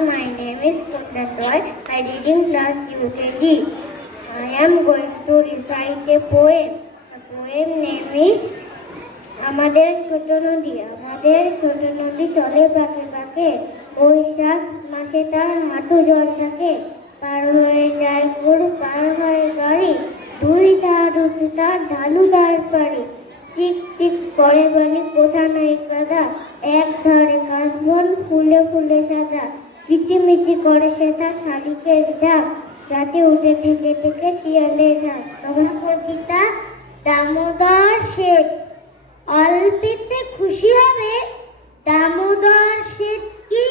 My name is Kundan Roy. I read in class UKG. I am going to recite a poem. The poem name is আমাদের ছোট নদী। আমাদের ছোট নদী চলে পাকে পাকে, বৈশাখ মাসে তার হাঁটু জল থাকে। পার হয়ে যায় গরু, পার হয়ে গাড়ি, দুই ধার উঁচু তার ঢালু ধার পাড়ি। টিক টিক করে বলি কোথা নাই কাদা, এক ধারে কাশবন ফুলে ফুলে সাদা। কিচিমিচি করে সেটা শালিকের ঝাঁক, রাতে উঠে থেকে থেকে শিয়ালের ঝাঁক। কবিতা দামোদর শেঠ। অল্পেতে খুশি হবে দামোদর শেঠ কি,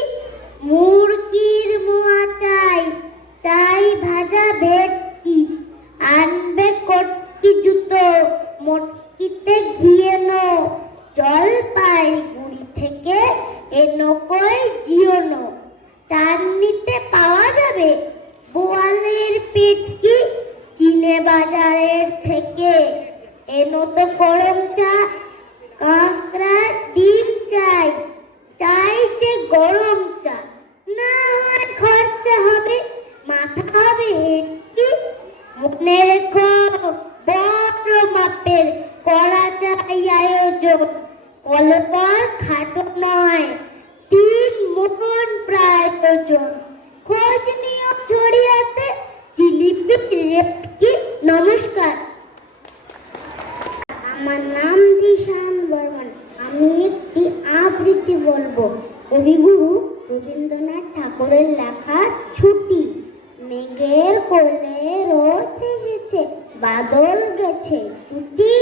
মুরগির মোয়া চাই, চাই ভাজা ভেটকি। আনবে কটকি জুতো, মটকিতে ঘিয়েনো, জলপাই গুড়ি থেকে এনো কই জিওনো। চাটনিতে পাওয়া যাবে বোয়ালের পেটকি, চিনে বাজারের থেকে এনো তো গরম চা। কাঁকড়ার ডিম চাই, চাই যে গরম চা। না হয় খরচা হবে, মাথা হবে হেটকি। মনে রেখো বড় মাপের করা চাই আয়োজন, কলকর খাটো নয়, 3 মন প্রায় ওজন। খোঁজ নিও ছড়িয়াতে জিলিপি রেপকি। নমস্কার। আমার নাম দিশান বর্মন। আমি একটি আবৃত্তি বলবো। কবিগুরু রবীন্দ্রনাথ ঠাকুরের লেখা ছুটি। মেঘের কোলে রোদ এসেছে, বাদল গেছে ছুটি।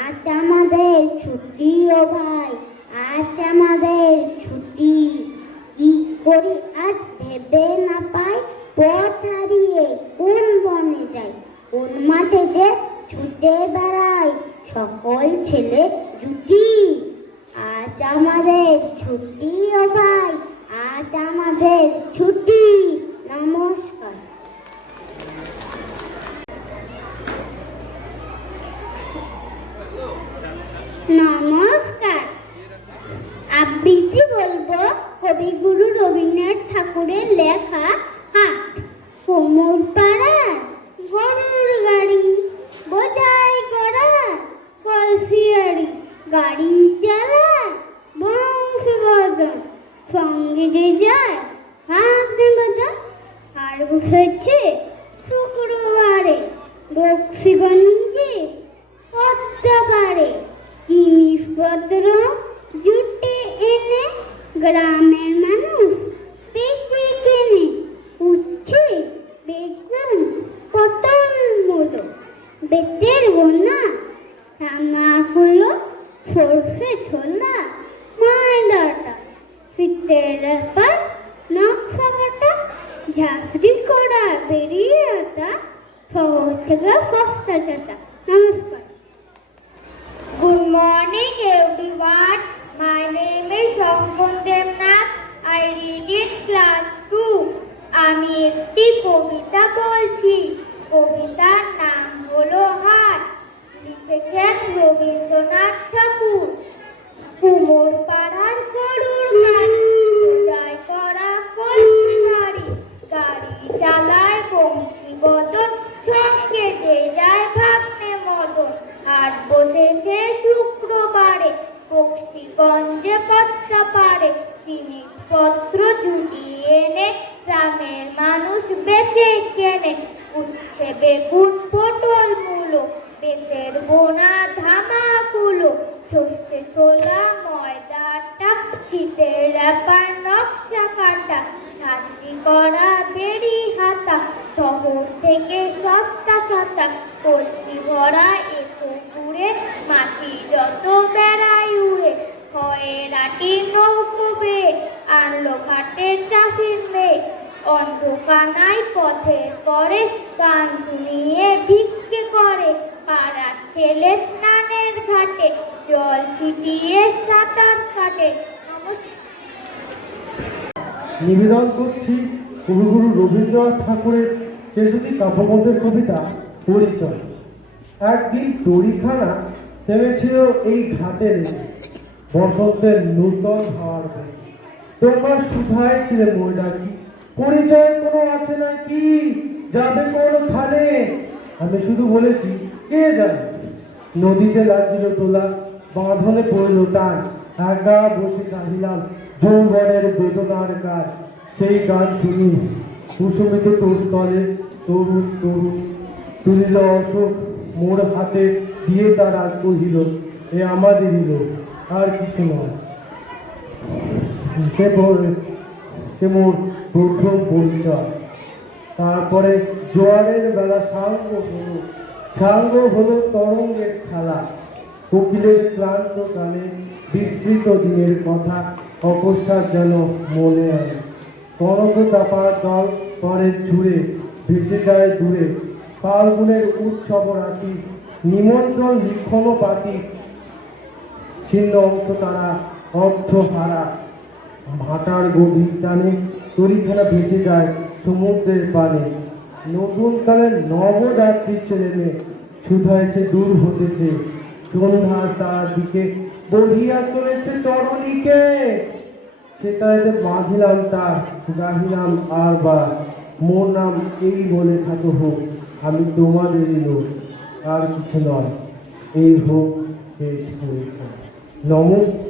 আজ আমাদের ছুটি ও ভাই, আজ আমাদের ছুটি। কি করি আজ ভেবে না পাই, পথ হারিয়ে কোন বনে যাই, কোন মাঠে যে ছুটে বেড়াই সকল ছেলে জুটি। আজ আমাদের ছুটি ও ভাই, আজ আমাদের ছুটি। নমস্কার। নমস্কার। আবৃত্তি বলবো কবিগুরু রবীন্দ্রনাথ ঠাকুরের লেখা হাট। কোমর পাড়া গরুর গাড়ি, বোঝাই করা কলসিয়ারি। গাড়ি চালায় বংশবদন, সঙ্গে যে যায় হাত বাজা। আর বসেছে শুক্রবারে বক্সিগঞ্জে পদ্মা পারে। জিনিসপত্র জুটে এনে গ্রামের মানুষ বেঁচে কেনে। উচ্ছে বেগুন পটল মূলো, বেতের গোনা তামাকুলো, সর্ষে ছোলা ময়দাটা। শীতের ব্যাপার নকশা কাটা, ঝাঁকড়ি করা বেরিয়ে আটা, শহর থেকে সস্তা চাটা। নমস্কার। Good morning everyone. My name is Shankar Devnath. I read in class 2. আমি একটি কবিতা বলছি। কবিতার নাম হলো হাট। লিখেছেন রবীন্দ্রনাথ ঠাকুর। কুমোর পাড়ার গরুর গাড়ি, বোঝাই করা কলসি ভারী। গাড়ি চালায় বংশীবদন, সঙ্গে যে যায় ভাগ্নে মদন। হাট বসেছে শুক্রবারে বক্সিগঞ্জে পদ্মা পারে। জিনিসপত্র জুটিয়ে এনে গ্রামের মানুষ বেচে কেনে। উচ্ছে বেগুন পটল মূলো, বেতের বোনা ধামাকুলো, সর্ষে ছোলা ময়দা আটা। শীতের ব্যাপার নকশা কাটা, ঝাঁকড়ি করা বেরি হাতা। শহর থেকে সস্তা ছাতা, কলসি ভরা এ পুকুরে। মাছি যত বেড়াই উড়ে, খয়ের আটি নৌকো বেয়ে আনলো ঘাটে চাষির মেয়ে। অন্ধকানায় পথের পরে গান শুনিয়ে ভিক্ষে করে। পাড়ার ছেলে স্নানের ঘাটে জল ছিটিয়ে সাঁতার কাটে। নিবেদন করছি কবিগুরু রবীন্দ্রনাথ ঠাকুরের শেষোক্তি কাব্যগ্রন্থের কবিতা পরিচয়। একদিন তরিখানা থেমেছিল এই ঘাটে নেমে, বসন্তের নূতন হাওয়ার বেগে। তোমার সুধায় ছিলে মই ডাকি, পরিচয় কোনো আছে না কি, যাবে কোনখানে? আমি শুধু বলেছি কে জানে। নদীতে লাগিল তোলা, বাঁধনে পড়ল টান, একা বসে গাহিলাম যৌবনের বেদনার গান। সেই গান শুনি কুসুমিত তোর তলে তরুণ তরুণী তুলিল অশোক মোর হাতে দিয়ে তারা কহিল, এ আমাদেরই লোক, আর কিছু নয়। সে মোর প্রথম পরিচয়। তারপরে জোয়ারের বেলা সাঙ্গ হলো তরঙ্গের খেলা। কোকিলের ক্লান্ত কানে বিস্মৃত দিনের কথা অকস্মাৎ যেন মনে আনে। কনক চাপার দল পরে জুড়ে ভেসে যায় দূরে, ফাল্গুনের উৎসব রাতি নিমন্ত্রণ লিখন পাতি, ছিন্ন অংশ তারা অর্থ হারা। ভাটার গভীর টানে তরিখানা ভেসে যায় সমুদ্রের পানে। নতুন কালের নবযাত্রী ছেলে মেয়ে শুধাইছে দূর হতেছে, সন্ধ্যার তার দিকে বহিয়া চলেছে তরণীকে। সেটাইতে বাঁধিলাম তার, গাহিলাম আর বার, মোর নাম এই বলে থাকো হোক, আমি তোমাদেরই লোক, আর কিছু নয়। এই হোক শেষ পরীক্ষা। নমস্কার।